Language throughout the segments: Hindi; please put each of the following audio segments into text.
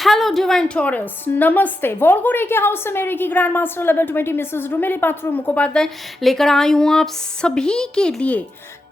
हेलो डिवाइन टॉरस, नमस्ते। वॉर्गो रेकी हाउस से मेरे की grand master level 20 Mrs Rumeli Patro Mukhopadhyay लेकर आई हूँ आप सभी के लिए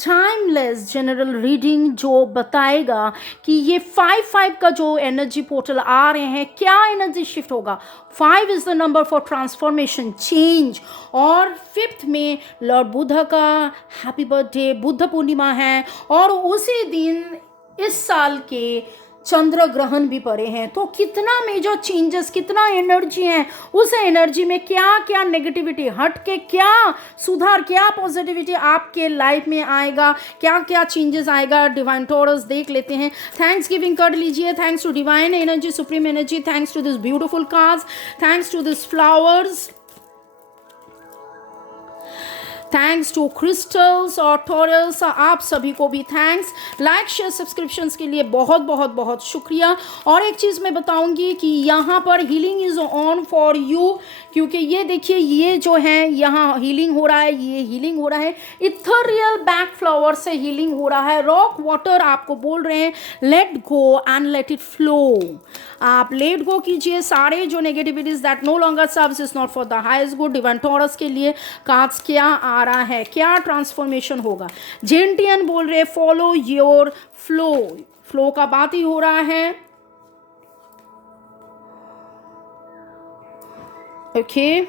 टाइमलेस जनरल रीडिंग, जो बताएगा कि ये 5-5 का जो एनर्जी पोर्टल आ रहे हैं, क्या एनर्जी शिफ्ट होगा। 5 is the number for transformation, change. और 5th में लॉर्ड बुद्ध का हैप्पी बर्थडे, बुद्ध पूर्णिमा है और उसी दिन इस साल के चंद्र ग्रहण भी पड़े हैं। तो कितना मेजर चेंजेस, कितना एनर्जी है, उस एनर्जी में क्या क्या नेगेटिविटी हट के क्या सुधार, क्या पॉजिटिविटी आपके लाइफ में आएगा, क्या क्या चेंजेस आएगा, डिवाइन टॉरस देख लेते हैं। थैंक्स गिविंग कर लीजिए। Thanks to divine energy, supreme energy, thanks to this beautiful cards, thanks to this flowers, thanks to crystals और टॉरस, आप सभी को भी थैंक्स। लाइक शेयर सब्सक्रिप्शंस के लिए बहुत बहुत बहुत शुक्रिया। और एक चीज़ मैं बताऊंगी कि यहाँ पर healing is on for you, क्योंकि ये देखिए, ये जो है यहाँ हीलिंग हो रहा है, ये हीलिंग हो रहा है, इथरियल बैक फ्लावर से हीलिंग हो रहा है। रॉक वाटर आपको बोल रहे हैं let go and let it flow. आप लेट गो कीजिए सारे जो negativities that no longer serves is not for the highest good. Divine Taurus के लिए कार्ड्स क्या आ रहा है, क्या ट्रांसफॉर्मेशन होगा। जेंटियन बोल रहे फॉलो योर फ्लो, फ्लो का बात ही हो रहा है। ओके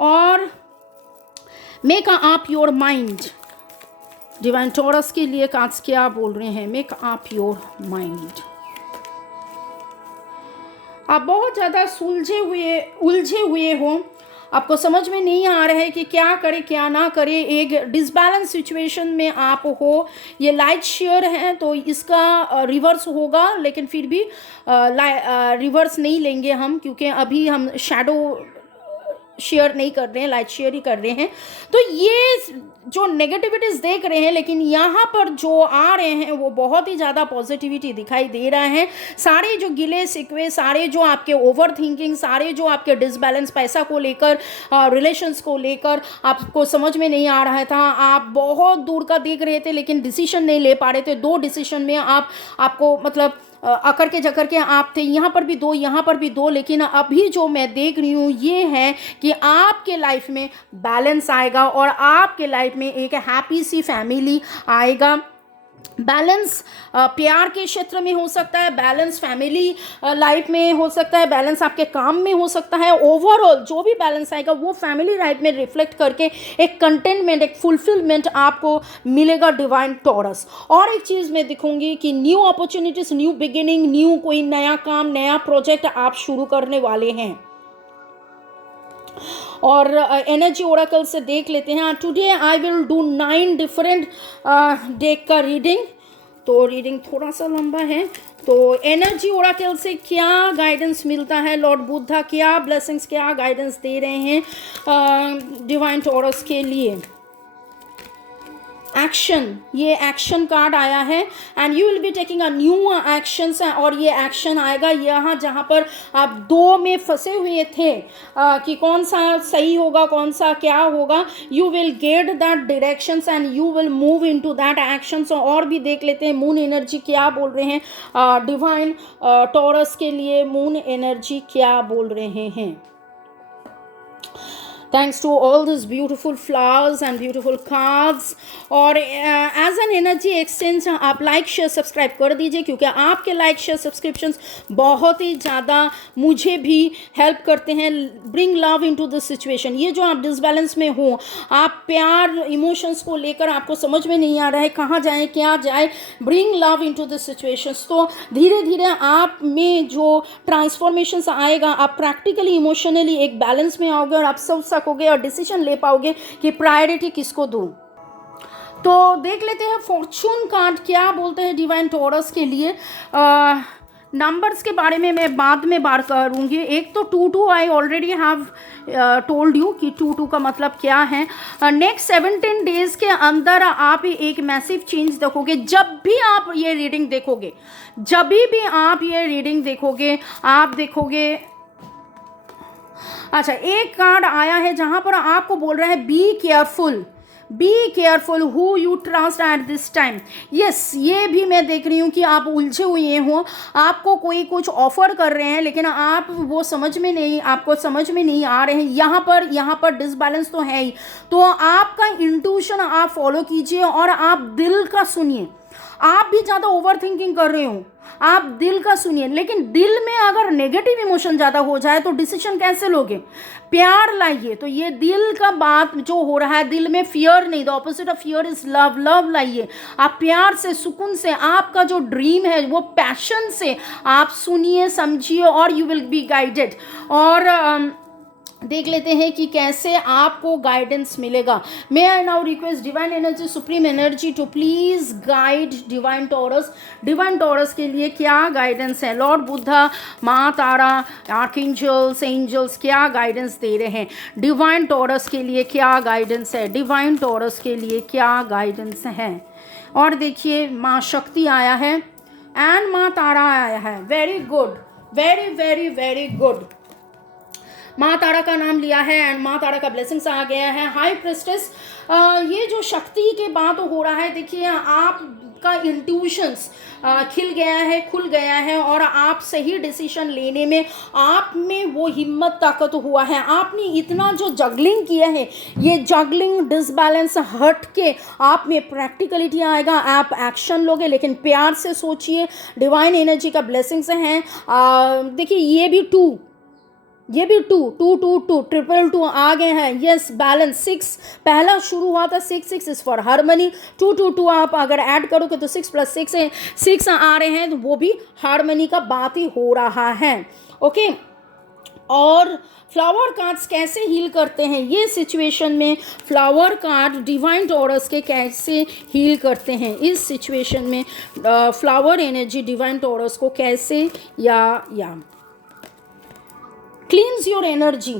और make up your mind, divine Taurus के लिए कार्ड्स क्या बोल रहे हैं। Make up your mind. आप बहुत ज़्यादा उलझे हुए हो, आपको समझ में नहीं आ रहा है कि क्या करे क्या ना करे, एक डिसबैलेंस सिचुएशन में आप हो। ये लाइट शेयर है तो इसका रिवर्स होगा, लेकिन फिर भी रिवर्स नहीं लेंगे हम, क्योंकि अभी हम शैडो शेयर नहीं कर रहे हैं, लाइट शेयर ही कर रहे हैं। तो ये जो नेगेटिविटीज देख रहे हैं, लेकिन यहाँ पर जो आ रहे हैं वो बहुत ही ज़्यादा पॉजिटिविटी दिखाई दे रहा है। सारे जो गिले शिकवे, सारे जो आपके ओवर थिंकिंग, सारे जो आपके डिसबैलेंस पैसा को लेकर, रिलेशंस को लेकर आपको समझ में नहीं आ रहा था, आप बहुत दूर का देख रहे थे लेकिन डिसीजन नहीं ले पा रहे थे। 2 डिसीजन में आपको मतलब अकड़ के जकड़ के आप थे, यहाँ पर भी 2, यहाँ पर भी 2, लेकिन अभी जो मैं देख रही हूँ ये है कि आपके लाइफ में बैलेंस आएगा और आपके लाइफ में एक हैप्पी सी फैमिली आएगा। बैलेंस प्यार के क्षेत्र में हो सकता है, बैलेंस फैमिली लाइफ में हो सकता है, बैलेंस आपके काम में हो सकता है। ओवरऑल जो भी बैलेंस आएगा वो फैमिली लाइफ में रिफ्लेक्ट करके एक कंटेनमेंट, एक फुलफिलमेंट आपको मिलेगा डिवाइन टॉरस। और एक चीज़ मैं दिखूंगी कि new opportunities, new beginning, new कोई नया काम, नया प्रोजेक्ट आप शुरू करने वाले हैं। और एनर्जी ओरेकल से देख लेते हैं। Today I will do 9 different deck का रीडिंग, तो रीडिंग थोड़ा सा लंबा है। तो एनर्जी ओरेकल से क्या गाइडेंस मिलता है, लॉर्ड बुद्धा क्या ब्लेसिंग्स, क्या गाइडेंस दे रहे हैं डिवाइन टॉरस के लिए। एक्शन, ये एक्शन कार्ड आया है and you will be taking a new actions, और ये एक्शन आएगा यहाँ जहाँ पर आप 2 में फंसे हुए थे कि कौन सा सही होगा, कौन सा क्या होगा। You will get that directions and you will move into that actions. और भी देख लेते हैं मून एनर्जी क्या बोल रहे हैं डिवाइन टॉरस के लिए, मून एनर्जी क्या बोल रहे हैं। Thanks to all these beautiful flowers and beautiful cards। और एज एन एनर्जी एक्सचेंज आप लाइक शेयर सब्सक्राइब कर दीजिए, क्योंकि आपके लाइक शेयर सब्सक्रिप्शंस बहुत ही ज़्यादा मुझे भी हेल्प करते हैं। Bring love into this situation. ये जो आप डिसबैलेंस में हो, आप प्यार इमोशंस को लेकर आपको समझ में नहीं आ रहा है कहाँ जाए क्या जाए, bring love into this situations. तो धीरे धीरे आप में जो ट्रांसफॉर्मेशंस आएगा, आप प्रैक्टिकली इमोशनली एक बैलेंस में आओगे और आप सब सकोगे और डिसीजन ले पाओगे कि प्रायोरिटी किसको दूं। तो देख लेते हैं फॉर्चून कार्ड क्या बोलते हैं डिवाइन टॉरस के लिए। नंबर्स के बारे में मैं बाद में बात करूंगी। एक तो 2-2 I already have told you कि 2-2 का मतलब क्या है। नेक्स्ट 17 डेज के अंदर आप एक मैसिव चेंज देखोगे। जब भी आप ये रीडिंग देखोगे, आप देखोगे अच्छा, एक कार्ड आया है जहां पर आपको बोल रहा है be careful, be careful who you trust at this time. Yes, ये भी मैं देख रही हूँ कि आप उलझे हुए हो, आपको कोई कुछ ऑफर कर रहे हैं लेकिन आप वो समझ में नहीं, आपको समझ में नहीं आ रहे हैं। यहाँ पर डिसबैलेंस तो है ही, तो आपका इंट्यूशन आप फॉलो कीजिए और आप दिल का सुनिए। आप भी ज़्यादा ओवर थिंकिंग कर रहे हो, आप दिल का सुनिए, लेकिन दिल में अगर नेगेटिव इमोशन ज़्यादा हो जाए तो डिसीजन कैसे लोगे? प्यार लाइए। तो ये दिल का बात जो हो रहा है, दिल में फियर नहीं, the opposite of fear is love. Love लाइए, आप प्यार से, सुकून से, आपका जो ड्रीम है वो पैशन से आप सुनिए, समझिए और यू विल बी गाइडेड। और देख लेते हैं कि कैसे आपको गाइडेंस मिलेगा। May I now request divine energy, supreme energy to please guide divine Taurus. Divine Taurus के लिए क्या गाइडेंस है? लॉर्ड बुद्धा, माँ तारा, आर्कएंजल्स, एंजल्स क्या गाइडेंस दे रहे हैं? डिवाइन टॉरस के लिए क्या गाइडेंस है? डिवाइन टॉरस के लिए क्या गाइडेंस है? और देखिए, माँ शक्ति आया है एंड माँ तारा आया है। Very good, very very very good. माँ तारा का नाम लिया है एंड माँ तारा का ब्लेसिंग्स आ गया है। हाई प्रेस्टेस, ये जो शक्ति के बात हो रहा है, देखिए आपका इंट्यूशंस खिल गया है, खुल गया है और आप सही डिसीजन लेने में आप में वो हिम्मत, ताकत हुआ है। आपने इतना जो जगलिंग किया है, ये जगलिंग डिसबैलेंस हट के आप में प्रैक्टिकलिटी आएगा, आप एक्शन लोगे, लेकिन प्यार से सोचिए। डिवाइन एनर्जी का ब्लेसिंग्स हैं। देखिए ये भी टू ट्रिपल टू आ गए हैं। यस, बैलेंस 6 पहला शुरू हुआ था, 6 इज फॉर हार्मनी। 2 आप अगर ऐड करोगे तो 6 + 6 है, 6 आ रहे हैं, तो वो भी हार्मनी का बात ही हो रहा है। ओके, और फ्लावर कार्ड्स कैसे हील करते हैं ये सिचुएशन में? फ्लावर कार्ड डिवाइन टॉरस के कैसे हील करते हैं इस सिचुएशन में? फ्लावर एनर्जी डिवाइन टॉरस को कैसे या क्लींस योर एनर्जी।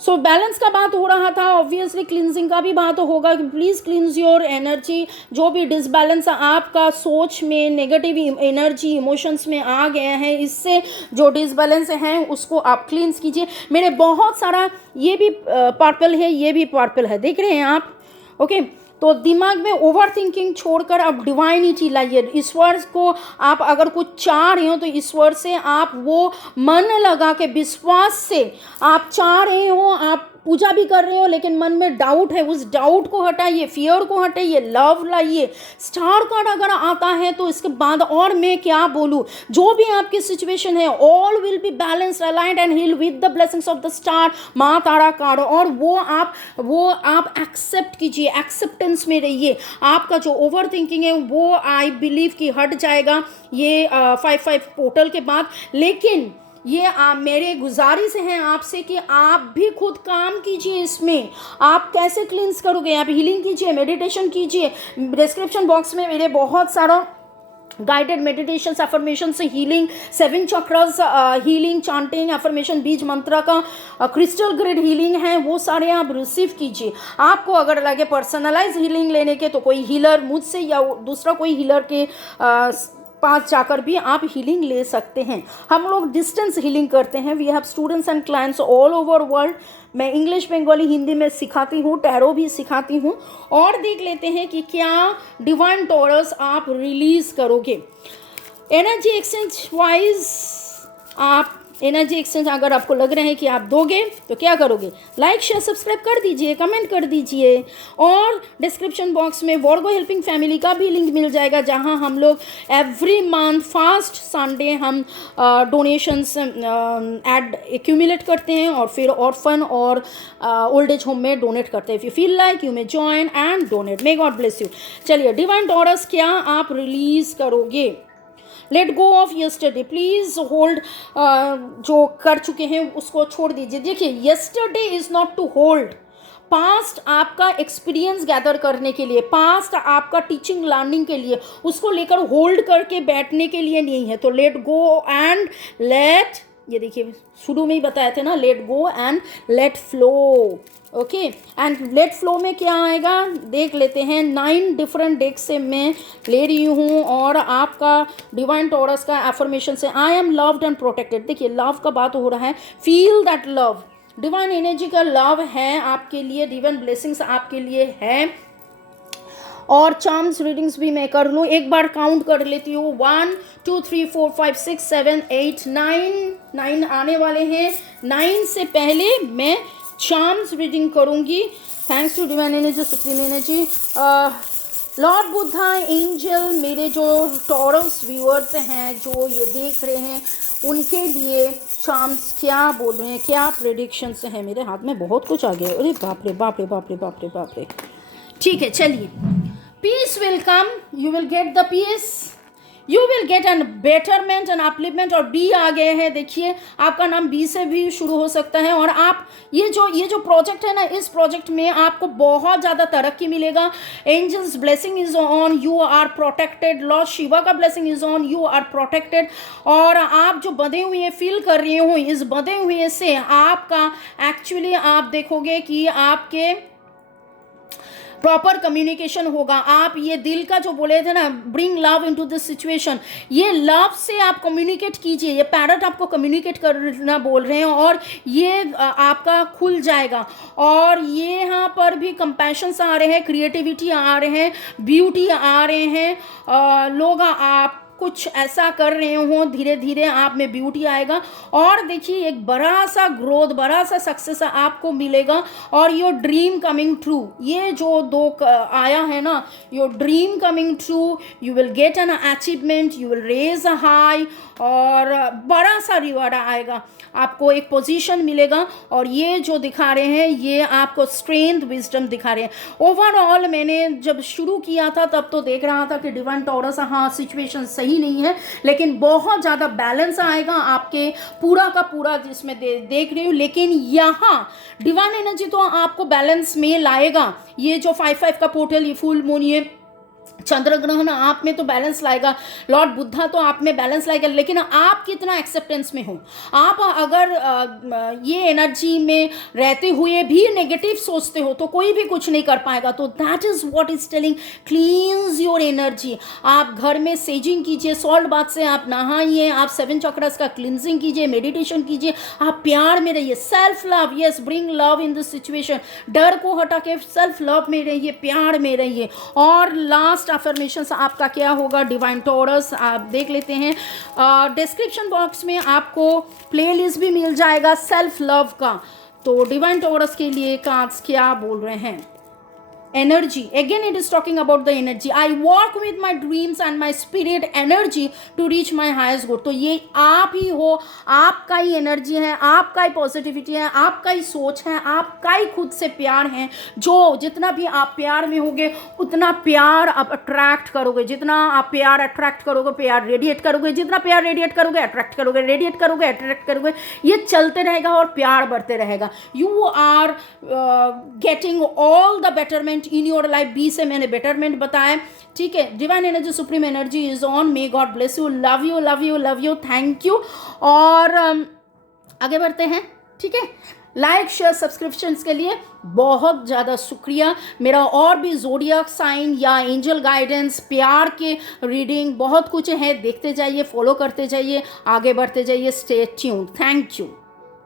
सो बैलेंस का बात हो रहा था, ऑब्वियसली क्लींजिंग का भी बात होगा। Please क्लींस your energy. जो भी डिसबैलेंस आपका सोच में, नेगेटिव एनर्जी, इमोशंस में आ गया है, इससे जो डिसबैलेंस है उसको आप क्लींस कीजिए। मेरे बहुत सारा ये भी पर्पल है, ये भी पर्पल है, देख रहे हैं आप? ओके, तो दिमाग में ओवर थिंकिंग छोड़कर अब डिवाइनिटी लाइए। ईश्वर को आप अगर कुछ चाह रहे हो तो ईश्वर से आप वो मन लगा के, विश्वास से आप चाह रहे हो, आप पूजा भी कर रहे हो लेकिन मन में डाउट है, उस डाउट को हटाइए, फियर को हटाइए, लव लाइए। स्टार कार्ड अगर आता है तो इसके बाद और मैं क्या बोलूँ, जो भी आपकी सिचुएशन है, all will be balanced, aligned and heal with the blessings of the star, Maa Tara card. और वो आप एक्सेप्ट कीजिए, एक्सेप्टेंस में रहिए। आपका जो ओवर थिंकिंग है वो आई बिलीव कि हट जाएगा ये 5-5 पोर्टल के बाद। लेकिन ये मेरे गुजारिश है आपसे कि आप भी खुद काम कीजिए इसमें। आप कैसे क्लींस करोगे? आप हीलिंग कीजिए, मेडिटेशन कीजिए। डिस्क्रिप्शन बॉक्स में मेरे बहुत सारा गाइडेड मेडिटेशन, अफर्मेशन से healing, 7 chakras healing, chanting, affirmation, बीज मंत्र का क्रिस्टल ग्रिड हीलिंग है, वो सारे आप रिसीव कीजिए। आपको अगर लगे पर्सनलाइज हीलिंग लेने के तो कोई हीलर मुझसे या दूसरा कोई हीलर के पास जाकर भी आप हीलिंग ले सकते हैं। हम लोग डिस्टेंस हीलिंग करते हैं। We have students and clients all over world. मैं इंग्लिश, बंगाली, हिंदी में सिखाती हूँ, टैरो भी सिखाती हूँ। और देख लेते हैं कि क्या डिवाइन टॉरस आप रिलीज़ करोगे। एनर्जी एक्सचेंज वाइज आप एनर्जी एक्सचेंज अगर आपको लग रहा है कि आप दोगे तो क्या करोगे? लाइक, शेयर, सब्सक्राइब कर दीजिए, कमेंट कर दीजिए। और डिस्क्रिप्शन बॉक्स में वर्गो हेल्पिंग फैमिली का भी लिंक मिल जाएगा, जहां हम लोग एवरी मंथ फर्स्ट संडे हम डोनेशंस एक्यूमुलेट करते हैं और फिर ऑर्फन और ओल्ड एज होम में डोनेट करते हैं। If you feel like you may join and donate. May God bless you. चलिए, डिवाइन टॉरस क्या आप रिलीज़ करोगे? Let go of yesterday, please hold. जो कर चुके हैं उसको छोड़ दीजिए। देखिए, yesterday is not to hold. Past आपका एक्सपीरियंस गैदर करने के लिए, पास्ट आपका टीचिंग लर्निंग के लिए, उसको लेकर होल्ड करके बैठने के लिए नहीं है। तो लेट गो एंड लेट, ये देखिए शुरू में ही बताए थे ना, late go and late flow. Okay, and let flow में क्या आएगा देख लेते हैं। 9 डिफरेंट डेक से मैं ले रही हूँ और आपका डिवाइन टॉरस का एफर्मेशन से I am loved and protected. देखिए, लव का बात हो रहा है। Feel that love, divine energy का लव है आपके लिए, डिवाइन ब्लेसिंग्स आपके लिए है। और चार्म्स रीडिंग्स भी मैं कर लूँ, एक बार काउंट कर लेती हूँ। 1 2 3 4 5 6 7 8 9 आने वाले हैं। 9 से पहले मैं चार्म्स रीडिंग करूँगी। Thanks to divine energy, supreme energy, lord Buddha, angel, मेरे जो टॉरस व्यूअर्स हैं जो ये देख रहे हैं उनके लिए चार्म्स क्या बोल रहे हैं, क्या प्रेडिक्शंस हैं। मेरे हाथ में बहुत कुछ आ गया, अरे बाप रे बाप रे बाप रे बाप रे बाप रे। ठीक है, चलिए। Peace will come, you will get the peace, you will get an betterment and upliftment. और बी आ गए हैं, देखिए आपका नाम बी से भी शुरू हो सकता है। और आप ये जो प्रोजेक्ट है ना, इस प्रोजेक्ट में आपको बहुत ज़्यादा तरक्की मिलेगा। Angels blessing is on, you are protected. Lord Shiva का blessing is on, you are protected. और आप जो बंधे हुए फील कर रहे हो, इस बंधे हुए से आपका एक्चुअली आप देखोगे कि आपके प्रॉपर कम्युनिकेशन होगा। आप ये दिल का जो बोले थे ना, bring love into this situation, ये लव से आप कम्युनिकेट कीजिए। ये पैरट आपको कम्युनिकेट करना बोल रहे हैं और ये आपका खुल जाएगा। और ये यहाँ पर भी कंपैशंस आ रहे हैं, क्रिएटिविटी आ रहे हैं, ब्यूटी आ रहे हैं। लोग आप कुछ ऐसा कर रहे हो, धीरे धीरे आप में ब्यूटी आएगा। और देखिए एक बड़ा सा ग्रोथ, बड़ा सा सक्सेस आपको मिलेगा। और योर ड्रीम कमिंग ट्रू, ये जो दो आया है ना, your dream coming true, you will get an achievement, you will raise a high. और बड़ा सा रिवॉर्ड आएगा, आपको एक पोजीशन मिलेगा। और ये जो दिखा रहे हैं ये आपको स्ट्रेंथ, विजडम दिखा रहे हैं। ओवरऑल मैंने जब शुरू किया था तब तो देख रहा था कि डिवाइन टॉरस, हाँ सिचुएशन सही नहीं है, लेकिन बहुत ज़्यादा बैलेंस आएगा आपके पूरा का पूरा जिसमें देख रही हूँ। लेकिन यहाँ डिवाइन एनर्जी तो आपको बैलेंस में लाएगा। ये जो 5-5 का पोर्टल, ये फुल मून, ये चंद्र ग्रहण आप में तो बैलेंस लाएगा। लॉर्ड बुद्धा तो आप में बैलेंस लाएगा। लेकिन आप कितना एक्सेप्टेंस में हो, आप अगर ये एनर्जी में रहते हुए भी नेगेटिव सोचते हो तो कोई भी कुछ नहीं कर पाएगा। तो that is what is telling, क्लींस your energy. आप घर में सेजिंग कीजिए, सॉल्ट बाथ से आप नहाइए, आप 7 चक्रस का क्लिनजिंग कीजिए, मेडिटेशन कीजिए, आप प्यार में रहिए। Self love, yes, bring love in this situation. डर को हटा के सेल्फ लव में रहिए, प्यार में रहिए। और लास्ट अफर्मेशंस आपका क्या होगा डिवाइन टॉरस, आप देख लेते हैं। डिस्क्रिप्शन बॉक्स में आपको प्लेलिस्ट भी मिल जाएगा सेल्फ लव का। तो डिवाइन टॉरस के लिए कार्ड्स क्या बोल रहे हैं। energy, again it is talking about the energy. I walk with my dreams and my spirit energy to reach my highest good. तो ये आप ही हो, आपका ही एनर्जी है, आपका ही पॉजिटिविटी है, आपका ही सोच है, आपका ही खुद से प्यार है। जो जितना भी आप प्यार में होगे उतना प्यार आप अट्रैक्ट करोगे। जितना आप प्यार अट्रैक्ट करोगे, प्यार रेडिएट करोगे। जितना प्यार रेडिएट करोगे, अट्रैक्ट करोगे, रेडिएट करोगे, अट्रैक्ट करोगे। ये चलते रहेगा और प्यार बढ़ते रहेगा। You are getting all the betterment in your life. B से मैंने बेटरमेंट बताया, ठीक है। Divine energy, supreme energy is on. May God bless you, love you love you love you, thank you. और आगे बढ़ते हैं, ठीक है। लाइक शेयर सब्सक्रिप्शंस के लिए बहुत ज़्यादा शुक्रिया। मेरा और भी ज़ोडिएक साइन या एंजल गाइडेंस, प्यार के रीडिंग बहुत कुछ है, देखते जाइए, फॉलो करते जाइए, आगे बढ़ते जाइए। Stay tuned, thank you.